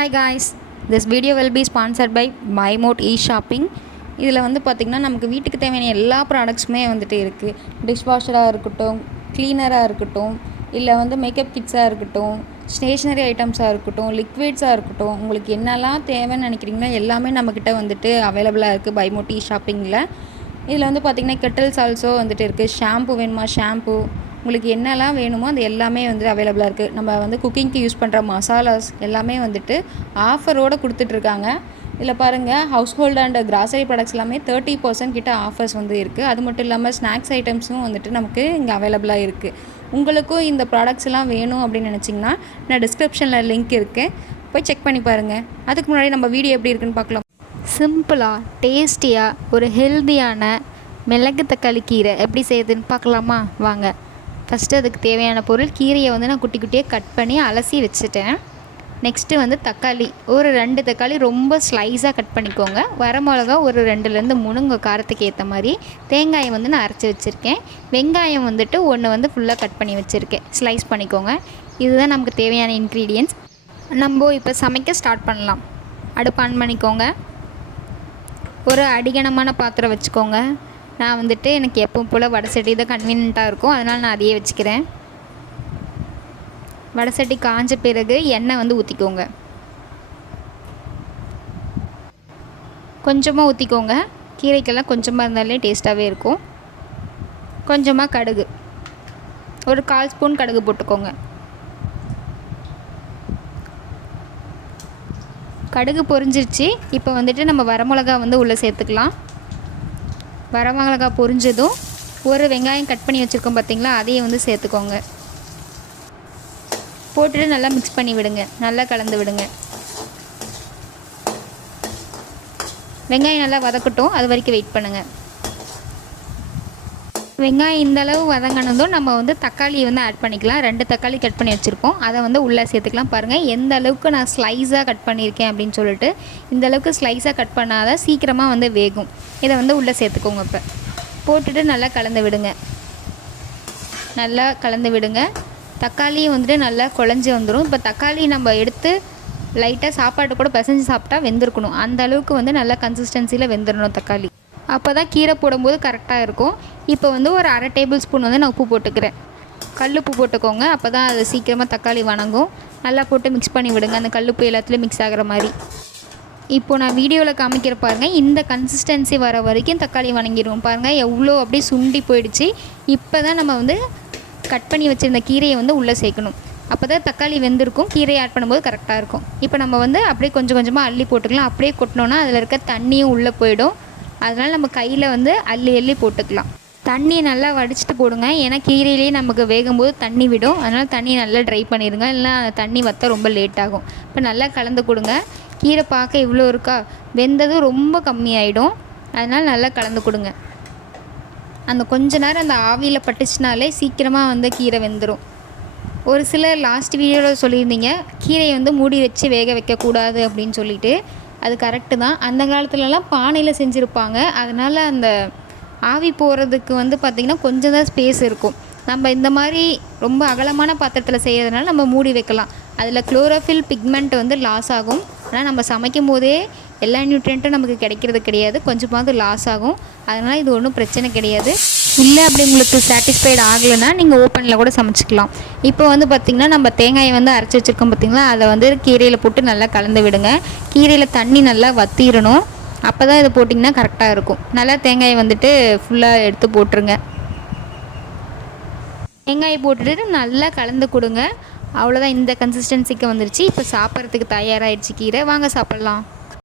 Hi guys, this video will be sponsored by MyMote e-shopping. இதில் வந்து பார்த்திங்கன்னா நமக்கு வீட்டுக்கு தேவையான எல்லா ப்ராடக்ட்ஸுமே வந்துட்டு இருக்குது. டிஷ்வாஷராக இருக்கட்டும், க்ளீனராக இருக்கட்டும், இல்லை வந்து மேக்கப் கிட்ஸாக இருக்கட்டும், ஸ்டேஷ்னரி ஐட்டம்ஸாக இருக்கட்டும், லிக்விட்ஸாக இருக்கட்டும், உங்களுக்கு என்னெல்லாம் தேவைன்னு நினைக்கிறீங்களோ எல்லாமே நம்மக்கிட்ட வந்துட்டு அவைலபிளாக இருக்குது MyMote e-shoppingல. இதில் வந்து பார்த்திங்கன்னா கெட்டில்ஸ் ஆல்சோ வந்துட்டு இருக்குது. ஷாம்பு வேணுமா ஷாம்பு, உங்களுக்கு என்னெல்லாம் வேணுமோ அது எல்லாமே வந்து அவைலபிளாக இருக்குது. நம்ம வந்து குக்கிங்க்கு யூஸ் பண்ணுற மசாலாஸ் எல்லாமே வந்துட்டு ஆஃபரோடு கொடுத்துட்ருக்காங்க. இதில் பாருங்கள், house hold and grocery products எல்லாமே 30% கிட்ட ஆஃபர்ஸ் வந்து இருக்குது. அது மட்டும் இல்லாமல் ஸ்நாக்ஸ் ஐட்டம்ஸும் வந்துட்டு நமக்கு இங்கே அவைலபிளாக இருக்குது. உங்களுக்கும் இந்த ப்ராடக்ட்ஸ் எல்லாம் வேணும் அப்படின்னு நினச்சிங்கன்னா நான் டிஸ்கிரிப்ஷனில் லிங்க் இருக்குது, போய் செக் பண்ணி பாருங்கள். அதுக்கு முன்னாடி நம்ம வீடியோ எப்படி இருக்குன்னு பார்க்கலாம். சிம்பிளாக டேஸ்டியாக ஒரு ஹெல்த்தியான மிளகு தக்காளி கீரை எப்படி செய்யுதுன்னு பார்க்கலாமா? வாங்க. ஃபஸ்ட்டு அதுக்கு தேவையான பொருள், கீரையை வந்து நான் குட்டி குட்டியாக கட் பண்ணி அலசி வச்சுட்டேன். நெக்ஸ்ட்டு வந்து தக்காளி, ஒரு 2 தக்காளி ரொம்ப ஸ்லைஸாக கட் பண்ணிக்கோங்க. வரமிளகா ஒரு 2-3 உங்கள் காரத்துக்கு ஏற்ற மாதிரி. தேங்காயை வந்து நான் அரைச்சி வச்சுருக்கேன். வெங்காயம் வந்துட்டு 1 வந்து ஃபுல்லாக கட் பண்ணி வச்சுருக்கேன், ஸ்லைஸ் பண்ணிக்கோங்க. இதுதான் நமக்கு தேவையான இன்க்ரீடியன்ட்ஸ். நம்ம இப்போ சமைக்க ஸ்டார்ட் பண்ணலாம். அடுப்பு ஆன் பண்ணிக்கோங்க. ஒரு அடிகனமான பாத்திரம் வச்சுக்கோங்க. நான் வந்துட்டு எனக்கு எப்பவும் போல் வடை சட்டி தான் கன்வீனியண்ட்டாக இருக்கும், அதனால் நான் அதையே வச்சுக்கிறேன். வடை சட்டி காஞ்ச பிறகு எண்ணெய் வந்து ஊற்றிக்கோங்க. கொஞ்சமாக ஊற்றிக்கோங்க. கீரைக்கெல்லாம் கொஞ்சமாக இருந்தாலே டேஸ்ட்டாகவே இருக்கும். கொஞ்சமாக கடுகு, ஒரு 1/4 ஸ்பூன் கடுகு போட்டுக்கோங்க. கடுகு பொரிஞ்சிருச்சு. இப்போ வந்துட்டு நம்ம வரமிளகா வந்து உள்ளே சேர்த்துக்கலாம். வரமிளகா பொரிஞ்சதும் ஒரு வெங்காயம் கட் பண்ணி வச்சுருக்கோம் பார்த்திங்களா, அதையும் வந்து சேர்த்துக்கோங்க. போட்டுட்டு நல்லா மிக்ஸ் பண்ணி விடுங்க, நல்லா கலந்து விடுங்க. வெங்காயம் நல்லா வதக்கட்டும், அது வரைக்கும் வெயிட் பண்ணுங்கள். வெங்காயம் இந்தளவு வதங்கினதும் நம்ம வந்து தக்காளியை வந்து ஆட் பண்ணிக்கலாம். 2 தக்காளி கட் பண்ணி வச்சுருக்கோம், அதை வந்து உள்ளே சேர்த்துக்கலாம். பாருங்கள் எந்த அளவுக்கு நான் ஸ்லைஸாக கட் பண்ணியிருக்கேன் அப்படின்னு சொல்லிட்டு. இந்தளவுக்கு ஸ்லைஸாக கட் பண்ணாதான் சீக்கிரமாக வந்து வேகும். இதை வந்து உள்ளே சேர்த்துக்கோங்க. இப்போ போட்டுட்டு நல்லா கலந்து விடுங்க. நல்லா கலந்து விடுங்க. தக்காளியும் வந்துட்டு நல்லா குழஞ்சி வந்துடும். இப்போ தக்காளி நம்ம எடுத்து லைட்டாக சாப்பாட்டு கூட பிசைஞ்சு சாப்பிட்டா வெந்திருக்கணும். அந்த அளவுக்கு வந்து நல்லா கன்சிஸ்டன்சியில் வெந்துடணும் தக்காளி. அப்போ தான் கீரை போடும்போது கரெக்டாக இருக்கும். இப்போ வந்து ஒரு 1/2 டேபிள் ஸ்பூன் வந்து நான் உப்பு போட்டுக்கிறேன். கல்லுப்பு போட்டுக்கோங்க, அப்போ தான் அது சீக்கிரமாக தக்காளி வணங்கும். நல்லா போட்டு மிக்ஸ் பண்ணி விடுங்க, அந்த கல்லுப்பு எல்லாத்துலேயும் மிக்ஸ் ஆகிற மாதிரி. இப்போது நான் வீடியோவில் காமிக்கிற பாருங்கள், இந்த கன்சிஸ்டன்சி வர வரைக்கும் தக்காளி வணங்கிடுவோம். பாருங்கள் எவ்வளோ அப்படியே சுண்டி போயிடுச்சு. இப்போ தான் நம்ம வந்து கட் பண்ணி வச்சுருந்த கீரையை வந்து உள்ளே சேர்க்கணும். அப்போ தான் தக்காளி வெந்திருக்கும், கீரையை ஆட் பண்ணும்போது கரெக்டாக இருக்கும். இப்போ நம்ம வந்து அப்படியே கொஞ்சம் கொஞ்சமாக அள்ளி போட்டுக்கலாம். அப்படியே கொட்டினோன்னா அதில் இருக்க தண்ணியும் உள்ளே போயிடும். அதனால் நம்ம கையில் வந்து அள்ளி அள்ளி போட்டுக்கலாம். தண்ணியை நல்லா வடிச்சிட்டு போடுங்க, ஏன்னா கீரையிலேயே நமக்கு வேகும்போது தண்ணி விடும். அதனால் தண்ணி நல்லா ட்ரை பண்ணிடுங்க, இல்லைனா தண்ணி வற்ற ரொம்ப லேட் ஆகும். இப்போ நல்லா கலந்து கொடுங்க. கீரை பார்க்க இவ்வளோ இருக்கா, வெந்ததும் ரொம்ப கம்மியாயிடும். அதனால் நல்லா கலந்து கொடுங்க. அந்த கொஞ்ச நேரம் அந்த ஆவியில் பட்டுச்சுனாலே சீக்கிரமாக வந்து கீரை வெந்துடும். ஒரு சிலர் லாஸ்ட் வீடியோவில் சொல்லியிருந்தீங்க கீரையை வந்து மூடி வச்சு வேக வைக்கக்கூடாது அப்படின்னு சொல்லிட்டு. அது கரெக்டு தான். அந்த காலத்துலலாம் பானையில் செஞ்சுருப்பாங்க. அதனால் அந்த ஆவி போகிறதுக்கு வந்து பார்த்திங்கன்னா கொஞ்சம் தான் ஸ்பேஸ் இருக்கும். நம்ம இந்த மாதிரி ரொம்ப அகலமான பாத்திரத்தில் செய்கிறதுனால நம்ம மூடி வைக்கலாம். அதில் குளோரோஃபில் பிக்மெண்ட் வந்து லாஸ் ஆகும். ஆனால் நம்ம சமைக்கும் போதே எல்லா நியூட்ரியண்ட்டும் நமக்கு கிடைக்கிறது கிடையாது, கொஞ்சமாவது லாஸ் ஆகும். அதனால் இது ஒன்றும் பிரச்சனை கிடையாது. இல்லை அப்படி உங்களுக்கு சாட்டிஸ்ஃபைடு ஆகலைன்னா நீங்கள் ஓப்பனில் கூட சமைச்சிக்கலாம். இப்போ வந்து பார்த்திங்கன்னா நம்ம தேங்காயை வந்து அரைச்சி வச்சுருக்கோம் பார்த்திங்களா, அதை வந்து கீரையில் போட்டு நல்லா கலந்து விடுங்க. கீரையில் தண்ணி நல்லா வற்றிடணும். அப்போ தான் இதை போட்டிங்கன்னா கரெக்டாக இருக்கும். நல்லா தேங்காயை வந்துட்டு ஃபுல்லாக எடுத்து போட்டுருங்க. தேங்காயை போட்டுட்டு நல்லா கலந்து கொடுங்க. அவ்வளோதான், இந்த கன்சிஸ்டன்சிக்கு வந்துருச்சு. இப்போ சாப்பிட்றதுக்கு தயாராகிடுச்சு கீரை. வாங்க சாப்பிட்லாம்.